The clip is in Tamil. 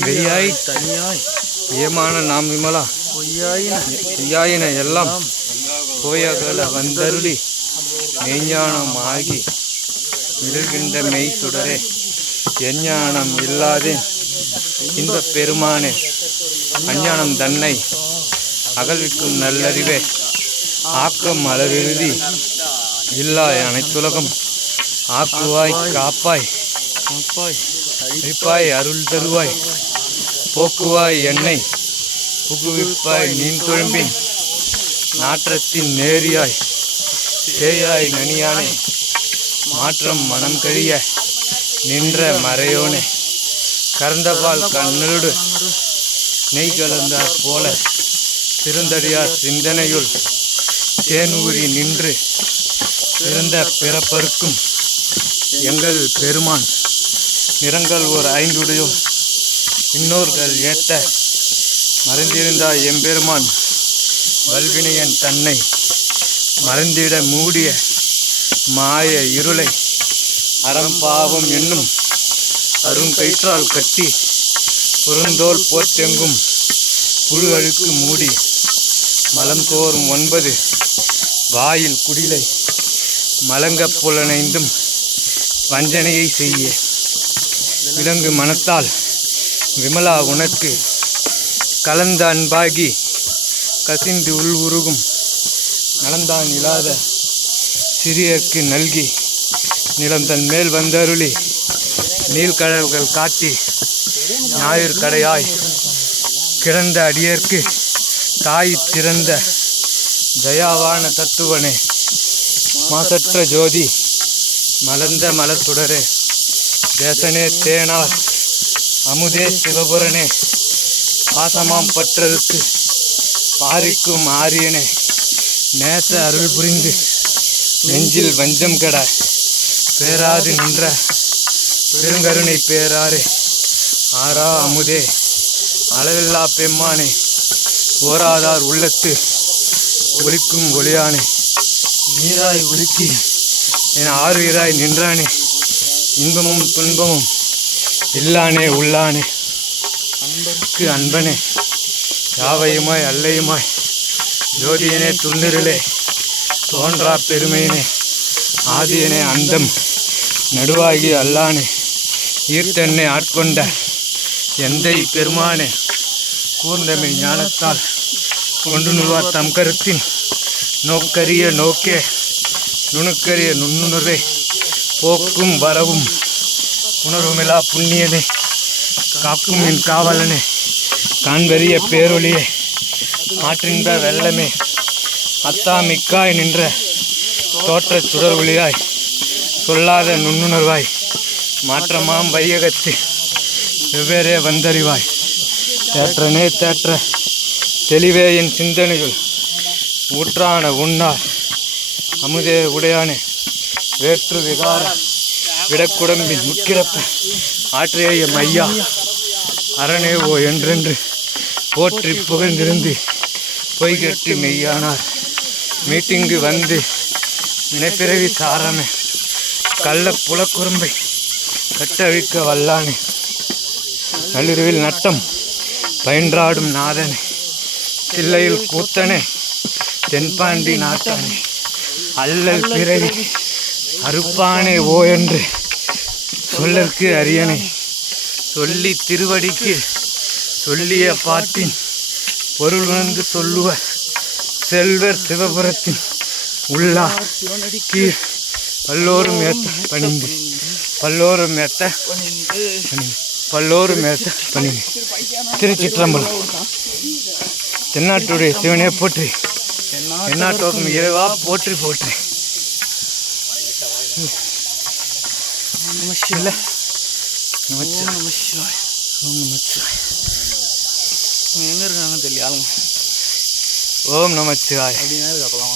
வெய்யாய் தனியாய் ஏமான நாம் விமலா பொய்யாயின பொய்யாயின எல்லாம் போயகல வந்தருளி மெய்ஞானம் ஆகி விழுகின்ற மெய் சுடரே எஞ்ஞானம் இல்லாதே இந்த பெருமானே அஞ்ஞானம் தன்னை அகழ்விக்கும் நல்லறிவே. ஆக்கம் அளவிருதி இல்லாய் அனைத்துலகம் ஆக்குவாய் காப்பாய். அழிப்பாய் அருள் தருவாய். போக்குவாய் என்னை புகுவிப்பாய் நீன் தொழும்பின் நாற்றத்தின் நேரியாய். சேயாய் நனியானே. மாற்றம் மனம் கழிய நின்ற மறையோனே. கறந்தபால் கண்ணோடு நெய் கலந்தாற் போல திருந்தடியார் சிந்தனையுள் தேனூரி நின்று. சிறந்த பிறப்பருக்கும் எங்கள் பெருமான் நிறங்கள் ஒரு ஐந்துடையும் இன்னோர்கள் ஏத்த மறைந்திருந்தாய் எம்பெருமான் வல்வினையன் தன்னை மறந்திட மூடிய மாய இருளை அறம்பாவம் என்னும் அருங்கயிற்றால் கட்டி புறந்தோல் போர்த்தெங்கும் புழு அழுக்கு மூடி மலம் தோறும் ஒன்பது வாயில் குடிலை மலங்கப் புலனைந்தும் வஞ்சனையை செய்ய விலங்கு மனத்தால் விமலா உனக்கு கலந்த அன்பாகி கசிந்து உள் உருகும் நலந்தான் இல்லாத சிறியர்க்கு நல்கி நிலந்தன் மேல் வந்தருளி நீள்கடல்கள் காட்டி ஞாயிறு கடையாய் கிடந்த அடியர்க்கு தாய் திறந்த தயாவான தத்துவனே. மாசற்ற ஜோதி மலர்ந்த மலர் சுடரே தேசனே தேனார் அமுதே சிவபுரனே பாசமாம் பற்றருக்கு பாரிக்கும் ஆரியனே நேச அருள் புரிந்து நெஞ்சில் வஞ்சம் கெட பேராது நின்ற பெருங்கருணை பேராரே. ஆரா அமுதே அளவில்லா பெம்மானே ஓராதார் உள்ளத்து ஒலிக்கும் ஒளியானே. நீராய் ஒலுக்கி என் ஆறுயிராய் நின்றானே. இன்பமும் துன்பமும் இல்லானே உள்ளானே. அன்பருக்கு அன்பனே. யாவையுமாய் அல்லையுமாய். ஜோதியனே துண்ணிருளே தோன்றா பெருமையினே. ஆதியனே அந்தம். நடுவாகி அல்லானே. ஈர்த்தென்னை ஆட்கொண்ட எந்தை பெருமானே. கூர்ந்தமை ஞானத்தால் கொண்டு நுழ்வார் தம் கருத்தின். நோக்கரிய நோக்கே. நுணுக்கரிய நுண்ணுணர்வே. போக்கும் வரவும் உணர்வுமிலா புண்ணியனே காக்கும் என் காவலனே காண்பெரிய பேரொழியே மாற்றின்ப வெள்ளமே அத்தா மிக்காய் நின்ற தோற்றச் சுடர் ஒளியாய் சொல்லாத நுண்ணுணர்வாய் மாற்றமாம் வையகத்து வெவ்வேறே வந்தறிவாய். தேற்றனே தேற்ற தெளிவே என் சிந்தனைகள் ஊற்றான உன்னார் அமுதே உடையானே. வேற்று விகாரம். விடக்குடம்பின் முக்கிடப்ப. ஆற்றிய மையா அரணே ஓ என்றென்று போற்றி புகழ்ந்திருந்து பொய்கட்டு மெய்யானார். மீட்டிங்கு வந்து வினைப்பிறவி சாரமே. கள்ள புலக்குறும்பை கட்டழிக்க வல்லானே. நள்ளிரவில் நட்டம் பயின்றாடும் நாதனே. தில்லையில் கூத்தனே. தென்பாண்டி நாட்டானே. அல்லல் பிறவி அறுப்பானே ஓ என்று சொல்லற்கு அரியணை. சொல்லி திருவடிக்கு சொல்லிய பாட்டின் பொருள் உணர்ந்து சொல்லுவ செல்வர் சிவபுரத்தின் உள்ளா கீழ் பல்லோரும் ஏத்த பணிந்து. பல்லோரும் ஏத்த பல்லோரும் ஏத்த பணிந்து. திருச்சிற்றம்பலம். தென்னாட்டுடைய சிவனே போற்றி. தென்னாட்டோக்கும் இறைவா போற்றி போற்றி. நமச்சிவாய் நம சிவாய் ஓம் நமச்சிவாய் எங்க இருக்காங்க தெரியல ஆளுங்க. ஓம் நமச்சிவாய் அப்படின்னா இருக்கு அப்பலாம்